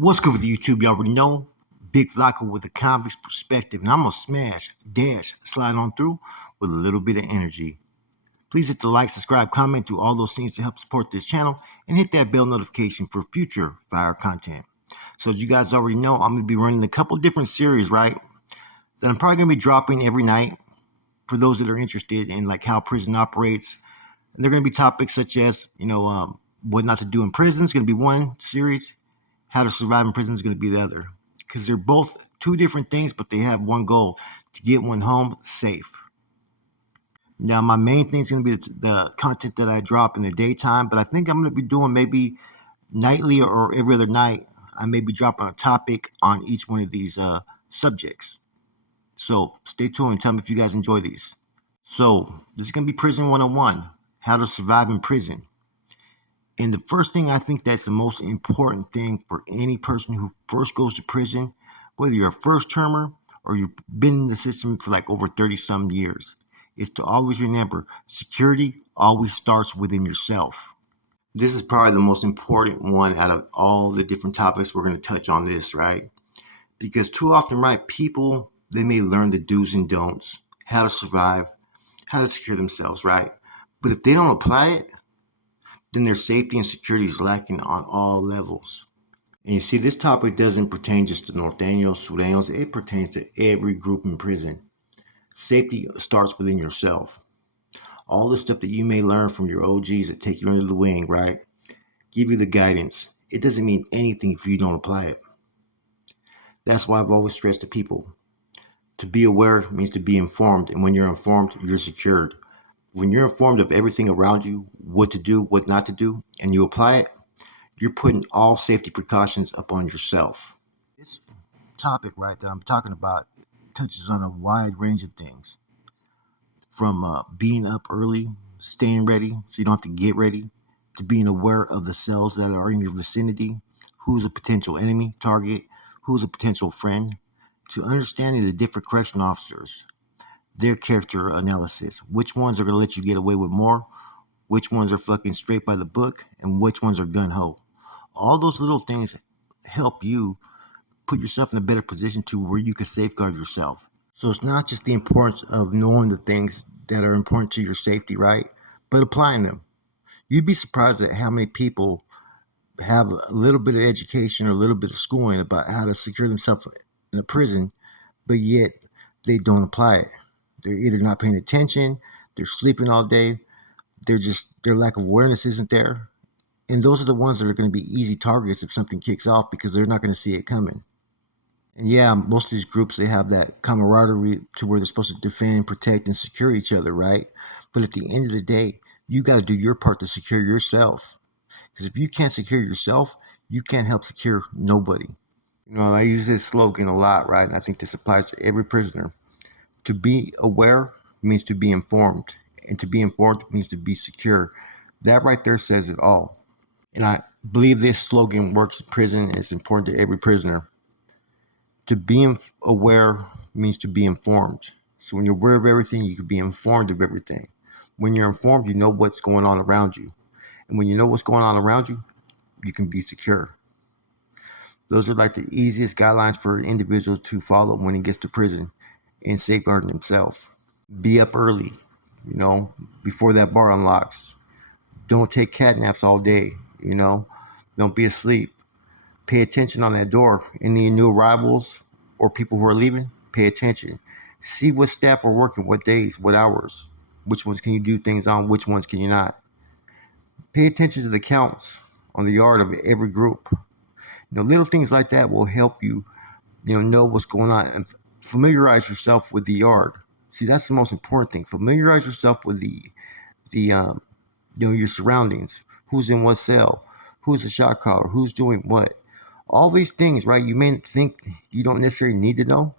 What's good with YouTube? You already know. Big Flacco with a convict's perspective, and I'm gonna slide on through with a little bit of energy. Please hit the like, subscribe, comment, do all those things to help support this channel, and hit that bell notification for future fire content. So as you guys already know, I'm gonna be running a couple different series, right? That I'm probably gonna be dropping every night for those that are interested in like how prison operates. And they're gonna be topics such as, what not to do in prison is gonna be one series. How to survive in prison is going to be the other, because they're both two different things, but they have one goal: to get one home safe. Now, my main thing is going to be the content that I drop in the daytime, but I think I'm going to be doing maybe nightly or every other night. I may be dropping a topic on each one of these subjects. So stay tuned and tell me if you guys enjoy these. So this is going to be Prison 101: how to survive in prison. And the first thing I think that's the most important thing for any person who first goes to prison, whether you're a first termer or you've been in the system for like over 30 some years, is to always remember security always starts within yourself. This is probably the most important one out of all the different topics we're going to touch on this, right? Because too often, right, people, they may learn the do's and don'ts, how to survive, how to secure themselves, right? But if they don't apply it, then their safety and security is lacking on all levels. And you see, this topic doesn't pertain just to Norteños, Sureños, it pertains to every group in prison. Safety starts within yourself. All the stuff that you may learn from your OGs that take you under the wing, right? Give you the guidance. It doesn't mean anything if you don't apply it. That's why I've always stressed to people, to be aware means to be informed. And when you're informed, you're secured. When you're informed of everything around you, what to do, what not to do, and you apply it, you're putting all safety precautions upon yourself. This topic, right, that I'm talking about touches on a wide range of things. From being up early, staying ready so you don't have to get ready, to being aware of the cells that are in your vicinity, who's a potential enemy target, who's a potential friend, to understanding the different correction officers, their character analysis, which ones are going to let you get away with more, which ones are fucking straight by the book, and which ones are gun-ho. All those little things help you put yourself in a better position to where you can safeguard yourself. So it's not just the importance of knowing the things that are important to your safety, right? But applying them. You'd be surprised at how many people have a little bit of education or a little bit of schooling about how to secure themselves in a prison, but yet they don't apply it. They're either not paying attention, they're sleeping all day, their lack of awareness isn't there. And those are the ones that are going to be easy targets if something kicks off because they're not going to see it coming. And yeah, most of these groups, they have that camaraderie to where they're supposed to defend, protect, and secure each other, right? But at the end of the day, you got to do your part to secure yourself. Because if you can't secure yourself, you can't help secure nobody. I use this slogan a lot, right? And I think this applies to every prisoner. To be aware means to be informed, and to be informed means to be secure. That right there says it all. And I believe this slogan works in prison, and it's important to every prisoner. To be aware means to be informed. So when you're aware of everything, you can be informed of everything. When you're informed, you know what's going on around you. And when you know what's going on around you, you can be secure. Those are like the easiest guidelines for an individual to follow when he gets to prison and safeguarding himself. Be up early, before that bar unlocks. Don't take cat naps all day, Don't be asleep. Pay attention on that door. Any new arrivals or people who are leaving, pay attention. See what staff are working, what days, what hours. Which ones can you do things on, which ones can you not. Pay attention to the counts on the yard of every group. Little things like that will help you, know what's going on and familiarize yourself with the yard. See, that's the most important thing. Familiarize yourself with your surroundings. Who's in what cell? Who's the shot caller? Who's doing what? All these things, right? You may think you don't necessarily need to know,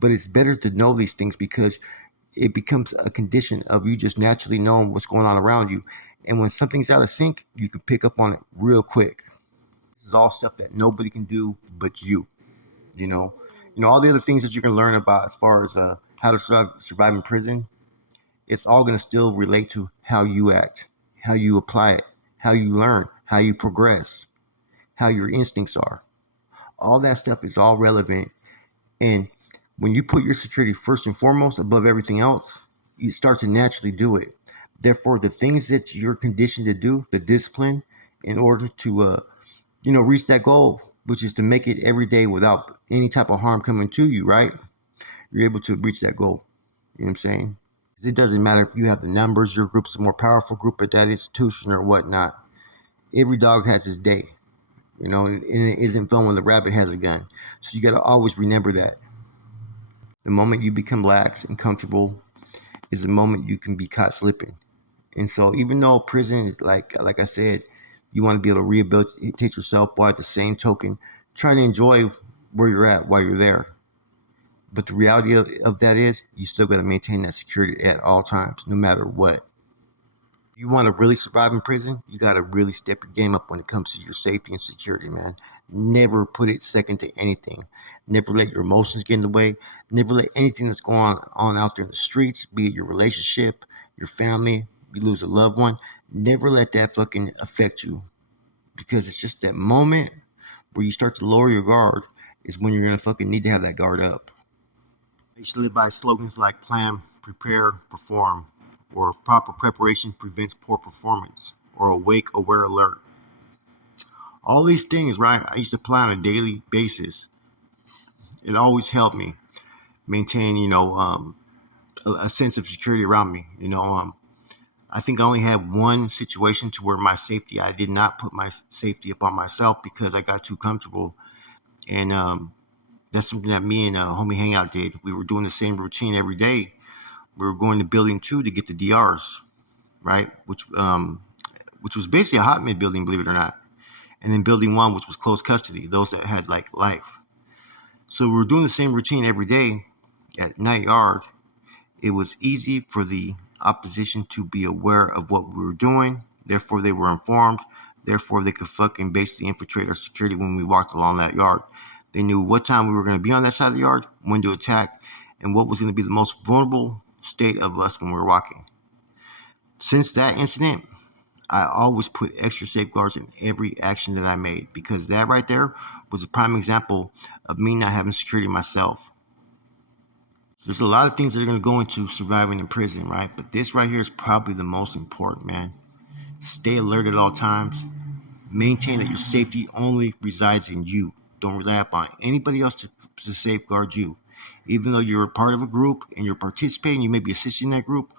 but it's better to know these things because it becomes a condition of you just naturally knowing what's going on around you. And when something's out of sync, you can pick up on it real quick. This is all stuff that nobody can do but you. All the other things that you can learn about as far as how to survive in prison, it's all going to still relate to how you act, how you apply it, how you learn, how you progress, how your instincts are. All that stuff is all relevant. And when you put your security first and foremost above everything else, you start to naturally do it. Therefore, the things that you're conditioned to do, the discipline, in order to reach that goal, which is to make it every day without any type of harm coming to you, right? You're able to reach that goal. You know what I'm saying? It doesn't matter if you have the numbers, your group's a more powerful group at that institution or whatnot. Every dog has his day, and it isn't fun when the rabbit has a gun. So you got to always remember that. The moment you become lax and comfortable is the moment you can be caught slipping. And so even though prison is like I said, you want to be able to rehabilitate yourself while at the same token trying to enjoy where you're at while you're there. But the reality of that is you still got to maintain that security at all times, no matter what. If you want to really survive in prison, you got to really step your game up when it comes to your safety and security, man. Never put it second to anything. Never let your emotions get in the way. Never let anything that's going on out there in the streets, be it your relationship, your family, you lose a loved one, never let that fucking affect you. Because it's just that moment where you start to lower your guard is when you're going to fucking need to have that guard up. I used to live by slogans like plan, prepare, perform, or proper preparation prevents poor performance, or awake, aware, alert. All these things, right? I used to apply on a daily basis. It always helped me maintain, a sense of security around me. I think I only had one situation to where I did not put my safety upon myself because I got too comfortable. And that's something that me and homie Hangout did. We were doing the same routine every day. We were going to building 2 to get the DRs, right? Which was basically a hot mid building, believe it or not. And then building 1, which was close custody, those that had like life. So we were doing the same routine every day at Night Yard. It was easy for the opposition to be aware of what we were doing. Therefore, they were informed. Therefore, they could fucking basically infiltrate our security when we walked along that yard. They knew what time we were going to be on that side of the yard, when to attack, and what was going to be the most vulnerable state of us when we were walking. Since that incident, I always put extra safeguards in every action that I made because that right there was a prime example of me not having security myself. There's a lot of things that are going to go into surviving in prison, right? But this right here is probably the most important, man. Stay alert at all times. Maintain that your safety only resides in you. Don't rely upon anybody else to safeguard you. Even though you're a part of a group and you're participating, you may be assisting that group,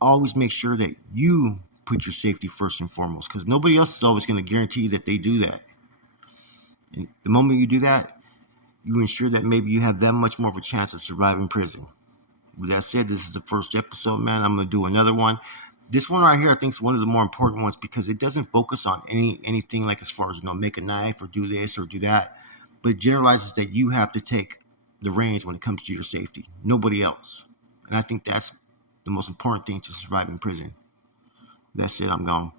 always make sure that you put your safety first and foremost because nobody else is always going to guarantee you that they do that. And the moment you do that, you ensure that maybe you have that much more of a chance of surviving prison. With that said, this is the first episode, man. I'm going to do another one. This one right here, I think, is one of the more important ones because it doesn't focus on anything like as far as, make a knife or do this or do that. But it generalizes that you have to take the reins when it comes to your safety. Nobody else. And I think that's the most important thing to survive in prison. That's it. I'm gone.